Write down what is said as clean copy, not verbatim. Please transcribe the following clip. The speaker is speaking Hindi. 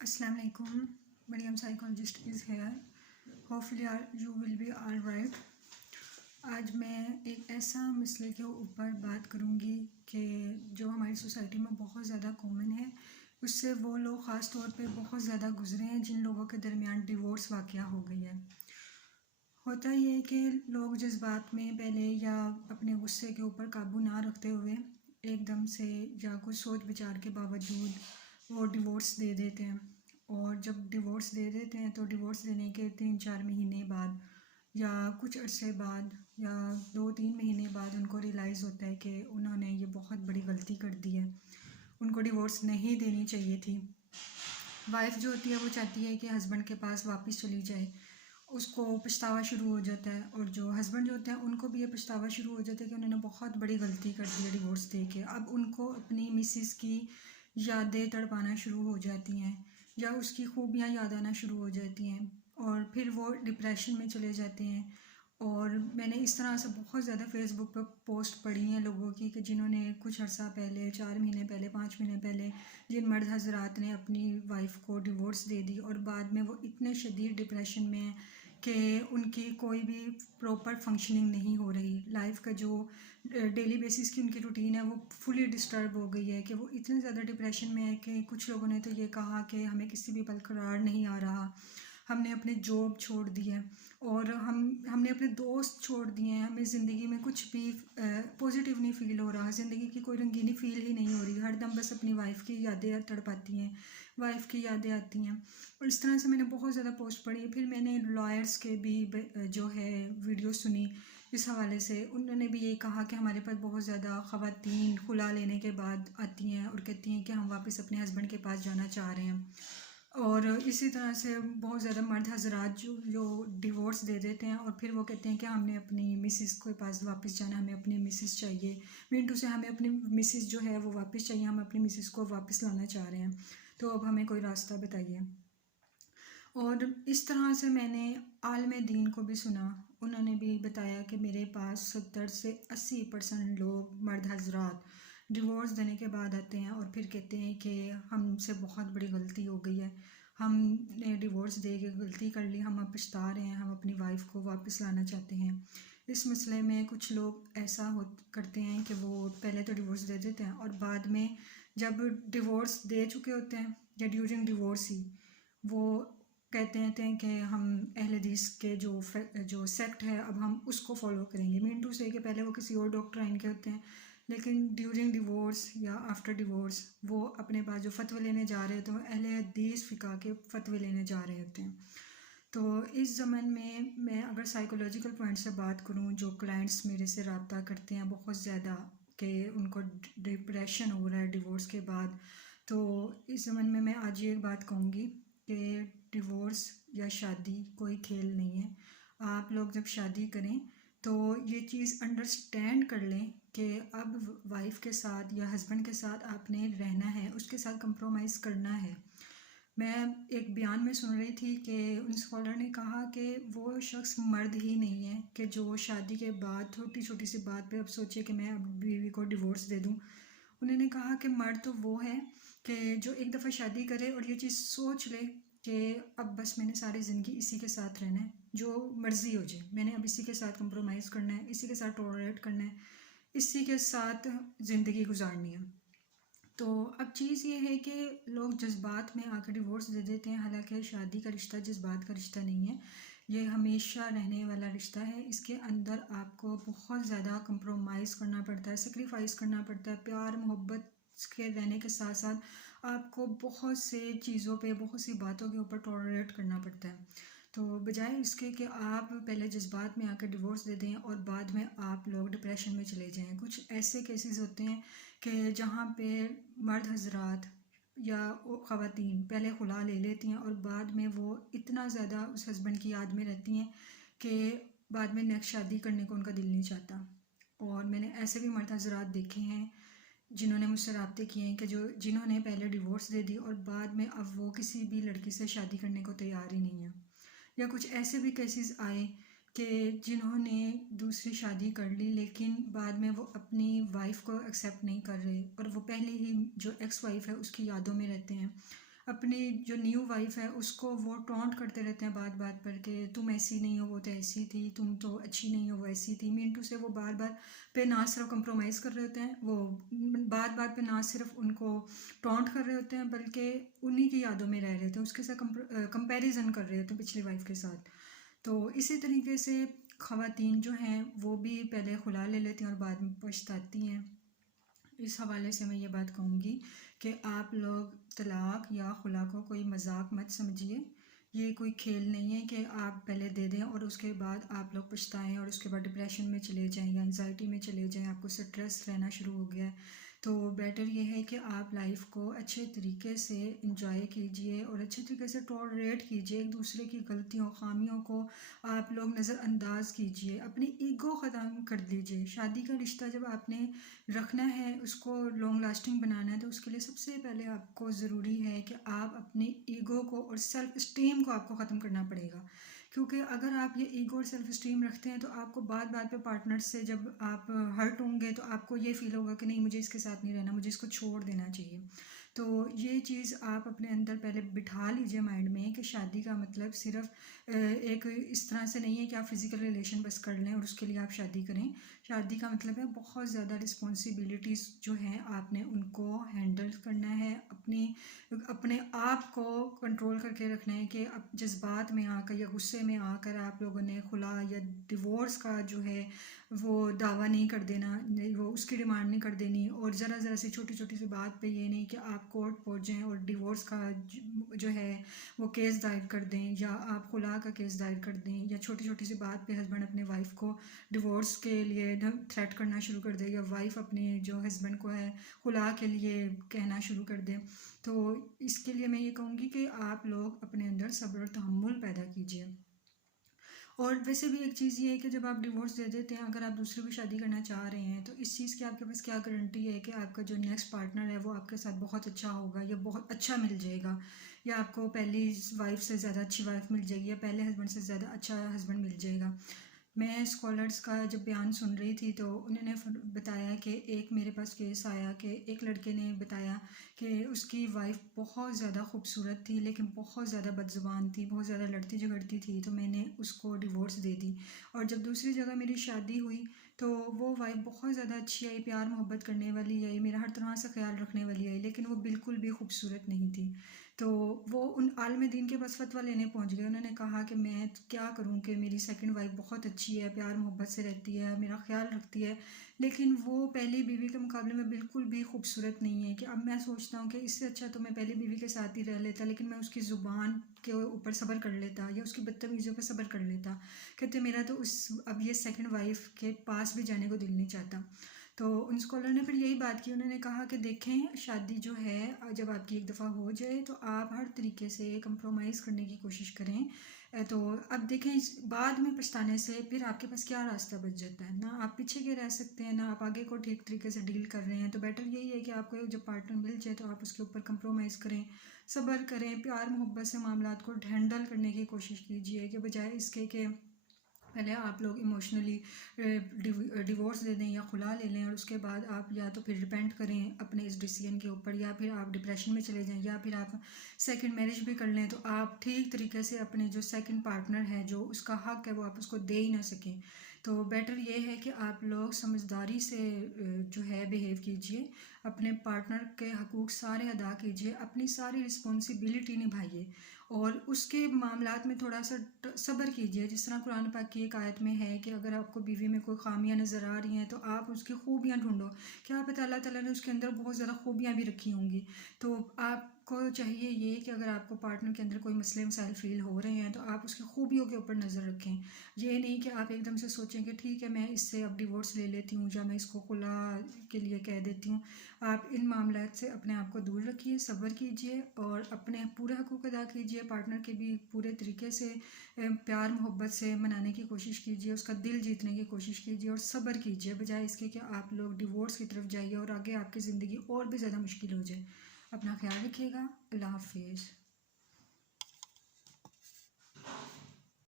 Assalamu alaikum. Mariam psychologist is here. Hopefully you will be all right. आज मैं एक ऐसा मसले के ऊपर बात करूँगी कि जो हमारी सोसाइटी में बहुत ज़्यादा कॉमन है। उससे वो लोग ख़ास तौर पे बहुत ज़्यादा गुज़रे हैं जिन लोगों के दरमियान डिवोर्स वाक़या हो गई है। होता ये है कि लोग जज्बात में पहले या अपने गुस्से के ऊपर काबू ना रखते हुए एकदम से या कुछ सोच विचार के बावजूद वो डिवोर्स दे देते हैं। और जब डिवोर्स दे देते हैं तो डिवोर्स देने के 3-4 महीने बाद या कुछ अरसे बाद या 2-3 महीने बाद उनको रियलाइज़ होता है कि उन्होंने ये बहुत बड़ी गलती कर दी है, उनको डिवोर्स नहीं देनी चाहिए थी। वाइफ़ जो होती है वो चाहती है कि हस्बैंड के पास वापस चली जाए, उसको पछतावा शुरू हो जाता है। और जो हस्बैंड जो होते हैं उनको भी ये पछतावा शुरू हो जाता है कि उन्होंने बहुत बड़ी गलती कर दी है डिवोर्स दे के। अब उनको अपनी मिसेस की यादें तड़पाना शुरू हो जाती हैं या उसकी खूबियाँ याद आना शुरू हो जाती हैं और फिर वो डिप्रेशन में चले जाते हैं। और मैंने इस तरह से बहुत ज़्यादा फेसबुक पर पोस्ट पढ़ी हैं लोगों की कि जिन्होंने कुछ अर्सा पहले 4 महीने पहले 5 महीने पहले जिन मर्द हजरात ने अपनी वाइफ को डिवोर्स दे दी और बाद में वो इतने शदीद डिप्रेशन में हैं कि उनकी कोई भी प्रॉपर फंक्शनिंग नहीं हो रही। लाइफ का जो डेली बेसिस की उनकी रूटीन है वो फुली डिस्टर्ब हो गई है कि वो इतने ज़्यादा डिप्रेशन में है कि कुछ लोगों ने तो ये कहा कि हमें किसी भी पल करार नहीं आ रहा, हमने अपने जॉब छोड़ दी है और हमने अपने दोस्त छोड़ दिए हैं, हमें ज़िंदगी में कुछ भी पॉजिटिव नहीं फ़ील हो रहा, ज़िंदगी की कोई रंगीनी फ़ील ही नहीं हो रही, हरदम बस अपनी वाइफ़ की यादें तड़पाती हैं, वाइफ़ की यादें आती हैं। और इस तरह से मैंने बहुत ज़्यादा पोस्ट पढ़ी। फिर मैंने लॉयर्स के भी जो है वीडियो सुनी इस हवाले से। उन्होंने भी ये कहा कि हमारे पास बहुत ज़्यादा ख़वातीन खुला लेने के बाद आती हैं और कहती हैं कि हम वापस अपने हस्बैंड के पास जाना चाह रहे हैं। और इसी तरह से बहुत ज़्यादा मर्द हजरात जो डिवोर्स दे देते हैं और फिर वो कहते हैं कि हमने अपनी मिसेस के पास वापस जाना, हमें अपनी मिसेस चाहिए। मिनटू से हमें अपनी मिसेस जो है वो वापस चाहिए, हम अपनी मिसेस को वापस लाना चाह रहे हैं, तो अब हमें कोई रास्ता बताइए। और इस तरह से मैंने आलम दीन को भी सुना। उन्होंने भी बताया कि मेरे पास 70 से 80% लोग मर्द हजरात डिवोर्स देने के बाद आते हैं और फिर कहते हैं कि हमसे बहुत बड़ी गलती हो गई है, हमने डिवोर्स दे के गलती कर ली, हम अब पछता रहे हैं, हम अपनी वाइफ को वापस लाना चाहते हैं। इस मसले में कुछ लोग ऐसा करते हैं कि वो पहले तो डिवोर्स दे देते हैं और बाद में जब डिवोर्स दे चुके होते हैं या ड्यूरिंग डिवोर्स ही वो कहते हैं कि हम अहले हदीस के जो सेक्ट है अब हम उसको फॉलो करेंगे। मीन टू से कि पहले वो किसी और डॉक्ट्राइन के होते हैं लेकिन ड्यूरिंग डिवोर्स या आफ्टर डिवोर्स वो अपने पास जो फतवे लेने जा रहे होते हैं वो अहले हदीस फ़िक़ा के फतवे लेने जा रहे होते हैं। तो इस ज़माने में मैं अगर साइकोलॉजिकल पॉइंट से बात करूं, जो क्लाइंट्स मेरे से रब्ता करते हैं बहुत ज़्यादा कि उनको डिप्रेशन हो रहा है डिवोर्स के बाद, तो इस ज़माने में मैं आज ये बात कहूँगी कि डिवोर्स या शादी कोई खेल नहीं है। आप लोग जब शादी करें तो ये चीज़ अंडरस्टैंड कर लें कि अब वाइफ़ के साथ या हस्बैंड के साथ आपने रहना है, उसके साथ कंप्रोमाइज़ करना है। मैं एक बयान में सुन रही थी कि उन स्कॉलर ने कहा कि वो शख्स मर्द ही नहीं है कि जो शादी के बाद छोटी छोटी सी बात पे अब सोचे कि मैं अब बीवी को डिवोर्स दे दूं। उन्होंने कहा कि मर्द तो वो है कि जो एक दफ़ा शादी करे और ये चीज़ सोच ले कि अब बस मैंने सारी ज़िंदगी इसी के साथ रहना है, जो मर्ज़ी हो जाए, मैंने अब इसी के साथ कंप्रोमाइज़ करना है, इसी के साथ टॉलरेट करना है, इसी के साथ ज़िंदगी गुजारनी है। तो अब चीज़ ये है कि लोग जज्बात में आकर डिवोर्स दे देते हैं, हालांकि शादी का रिश्ता जज्बात का रिश्ता नहीं है, ये हमेशा रहने वाला रिश्ता है। इसके अंदर आपको बहुत ज़्यादा कंप्रोमाइज़ करना पड़ता है, सेक्रीफाइस करना पड़ता है। प्यार मोहब्बत के रहने के साथ साथ आपको बहुत से चीज़ों पे, बहुत सी बातों के ऊपर टॉलरेट करना पड़ता है। तो बजाय इसके कि आप पहले जज्बात में आकर डिवोर्स दे दें और बाद में आप लोग डिप्रेशन में चले जाएं। कुछ ऐसे केसेस होते हैं कि जहाँ पे मर्द हजरात या ख़वातीन पहले खुला ले लेती हैं और बाद में वो इतना ज़्यादा उस हस्बैंड की याद में रहती हैं कि बाद में नेक्स्ट शादी करने को उनका दिल नहीं चाहता। और मैंने ऐसे भी मर्द हजरात देखे हैं जिन्होंने मुझसे रब्ते किए हैं कि जिन्होंने पहले डिवोर्स दे दी और बाद में अब वो किसी भी लड़की से शादी करने को तैयार ही नहीं है। या कुछ ऐसे भी केसेस आए कि जिन्होंने दूसरी शादी कर ली लेकिन बाद में वो अपनी वाइफ को एक्सेप्ट नहीं कर रहे और वो पहले ही जो एक्स वाइफ है उसकी यादों में रहते हैं। अपनी जो न्यू वाइफ है उसको वो टॉन्ट करते रहते हैं बात बात पर कि तुम ऐसी नहीं हो, वो तो ऐसी थी, तुम तो अच्छी नहीं हो, वो ऐसी थी। मीन टू से वो बार बार पे ना सिर्फ कंप्रोमाइज़ कर रहे होते हैं, वो बात बात पे ना सिर्फ उनको टॉन्ट कर रहे होते हैं बल्कि उन्हीं की यादों में रह रहे होते हैं, उसके साथ कंपेरिजन कर रहे होते हैं पिछली वाइफ के साथ। तो इसी तरीके से ख़वातीन जो हैं वो भी पहले खुला ले लेती हैं और बाद में पछताती हैं। इस हवाले से मैं ये बात कहूँगी कि आप लोग तलाक़ या खुला को कोई मजाक मत समझिए। ये कोई खेल नहीं है कि आप पहले दे दें और उसके बाद आप लोग पछताएं और उसके बाद डिप्रेशन में चले जाएं या एंजाइटी में चले जाएं, आपको स्ट्रेस रहना शुरू हो गया है। तो बेटर ये है कि आप लाइफ को अच्छे तरीके से इंजॉय कीजिए और अच्छे तरीके से टॉलरेट कीजिए। एक दूसरे की गलतियों खामियों को आप लोग नज़रअंदाज कीजिए, अपनी ईगो ख़त्म कर दीजिए। शादी का रिश्ता जब आपने रखना है, उसको लॉन्ग लास्टिंग बनाना है, तो उसके लिए सबसे पहले आपको ज़रूरी है कि आप अपनी ईगो को और सेल्फ़ इस्टीम को आपको ख़त्म करना पड़ेगा। क्योंकि अगर आप ये ईगो और सेल्फ़ इस्टीम रखते हैं तो आपको बात बात पे पार्टनर से जब आप हर्ट होंगे तो आपको ये फ़ील होगा कि नहीं, मुझे इसके साथ नहीं रहना, मुझे इसको छोड़ देना चाहिए। तो ये चीज़ आप अपने अंदर पहले बिठा लीजिए माइंड में कि शादी का मतलब सिर्फ एक इस तरह से नहीं है कि आप फिज़िकल रिलेशन बस कर लें और उसके लिए आप शादी करें। शादी का मतलब है बहुत ज़्यादा रिस्पॉन्सिबिलिटीज़ जो हैं आपने उनको हैंडल करना है, अपने आप को कंट्रोल करके रखना है कि अब जज्बात में आकर या गुस्से में आकर आप लोगों ने खुला या डिवोर्स का जो है वो दावा नहीं कर देना, नहीं वो उसकी डिमांड नहीं कर देनी। और ज़रा ज़रा सी छोटी छोटी सी बात पे ये नहीं कि आप कोर्ट पहुंच जाएं और डिवोर्स का जो है वो केस दायर कर दें या आप खुला का केस दायर कर दें, या छोटी छोटी सी बात पे हस्बैंड अपने वाइफ को डिवोर्स के लिए थ्रेट करना शुरू कर दे या वाइफ अपने जो हस्बैंड को है खुला के लिए कहना शुरू कर दे। तो इसके लिए मैं ये कहूँगी कि आप लोग अपने अंदर सब्र और तहम्मुल पैदा कीजिए। और वैसे भी एक चीज़ ये है कि जब आप डिवोर्स दे देते हैं, अगर आप दूसरी भी शादी करना चाह रहे हैं तो इस चीज़ की आपके पास क्या गारंटी है कि आपका जो नेक्स्ट पार्टनर है वो आपके साथ बहुत अच्छा होगा या बहुत अच्छा मिल जाएगा, या आपको पहली वाइफ से ज़्यादा अच्छी वाइफ मिल जाएगी या पहले हस्बैंड से ज़्यादा अच्छा हस्बैंड मिल जाएगा। मैं स्कॉलर्स का जब बयान सुन रही थी तो उन्होंने बताया कि एक मेरे पास केस आया कि एक लड़के ने बताया कि उसकी वाइफ बहुत ज़्यादा खूबसूरत थी लेकिन बहुत ज़्यादा बदज़ुबान थी, बहुत ज़्यादा लड़ती झगड़ती थी, तो मैंने उसको डिवोर्स दे दी। और जब दूसरी जगह मेरी शादी हुई तो वो वाइफ बहुत ज़्यादा अच्छी आई, प्यार मोहब्बत करने वाली आई, मेरा हर तरह से ख्याल रखने वाली आई, लेकिन वो बिल्कुल भी खूबसूरत नहीं थी। तो वो उन आलिम दीन के पास फतवा लेने पहुंच गए। उन्होंने कहा कि मैं क्या करूं कि मेरी सेकंड वाइफ बहुत अच्छी है, प्यार मोहब्बत से रहती है, मेरा ख्याल रखती है, लेकिन वो पहली बीवी के मुकाबले में बिल्कुल भी खूबसूरत नहीं है। कि अब मैं सोचता हूँ कि इससे अच्छा तो मैं पहली बीवी के साथ ही रह लेता, लेकिन मैं उसकी ज़ुबान के ऊपर सब्र कर लेता या उसकी बदतमीज़ियों पर सब्र कर लेता। कहते मेरा तो उस अब ये सेकंड वाइफ के पास भी जाने को दिल नहीं चाहता। तो उन स्कॉलर ने फिर यही बात की, उन्होंने कहा कि देखें, शादी जो है जब आपकी एक दफ़ा हो जाए तो आप हर तरीके से कंप्रोमाइज़ करने की कोशिश करें। तो अब देखें, इस बाद में पछताने से फिर आपके पास क्या रास्ता बच जाता है? ना आप पीछे के रह सकते हैं, ना आप आगे को ठीक तरीके से डील कर रहे हैं। तो बेटर यही है कि आपको जब पार्टनर मिल जाए तो आप उसके ऊपर कंप्रोमाइज़ करें, सब्र करें, प्यार मोहब्बत से मामलात को हैंडल करने की कोशिश कीजिए, कि बजाय इसके कि पहले आप लोग इमोशनली डिवोर्स दे दें या खुला ले लें और उसके बाद आप या तो फिर रिपेंट करें अपने इस डिसीजन के ऊपर, या फिर आप डिप्रेशन में चले जाएं, या फिर आप सेकंड मैरिज भी कर लें तो आप ठीक तरीके से अपने जो सेकंड पार्टनर है जो उसका हक है वो आप उसको दे ही ना सकें। तो बेटर ये है कि आप लोग समझदारी से जो है बिहेव कीजिए, अपने पार्टनर के हकूक़ सारे अदा कीजिए, अपनी सारी रिस्पॉन्सिबिलिटी निभाइए और उसके मामलात में थोड़ा सा सब्र कीजिए। जिस तरह कुरान पाक की एक आयत में है कि अगर आपको बीवी में कोई खामियां नज़र आ रही हैं तो आप उसकी खूबियां ढूंढो। क्या पता अल्लाह ताला ने उसके अंदर बहुत ज़्यादा खूबियां भी रखी होंगी। तो आपको चाहिए ये कि अगर आपको पार्टनर के अंदर कोई मसले मसाइल फ़ील हो रहे हैं तो आप उसकी खूबियों के ऊपर नज़र रखें। ये नहीं कि आप एकदम से सोचें कि ठीक है मैं इससे अब डिवोर्स ले लेती हूँ या मैं इसको खुला के लिए कह देती हूँ। आप इन मामलात से अपने आप को दूर रखिए, सब्र कीजिए और अपने पूरे हकूक़ अदा कीजिए। पार्टनर के भी पूरे तरीके से प्यार मोहब्बत से मनाने की कोशिश कीजिए, उसका दिल जीतने की कोशिश कीजिए और सब्र कीजिए, बजाय इसके कि आप लोग डिवोर्स की तरफ जाइए और आगे आपकी ज़िंदगी और भी ज़्यादा मुश्किल हो जाए। अपना ख्याल रखिएगा। अल्लाह हाफिज़।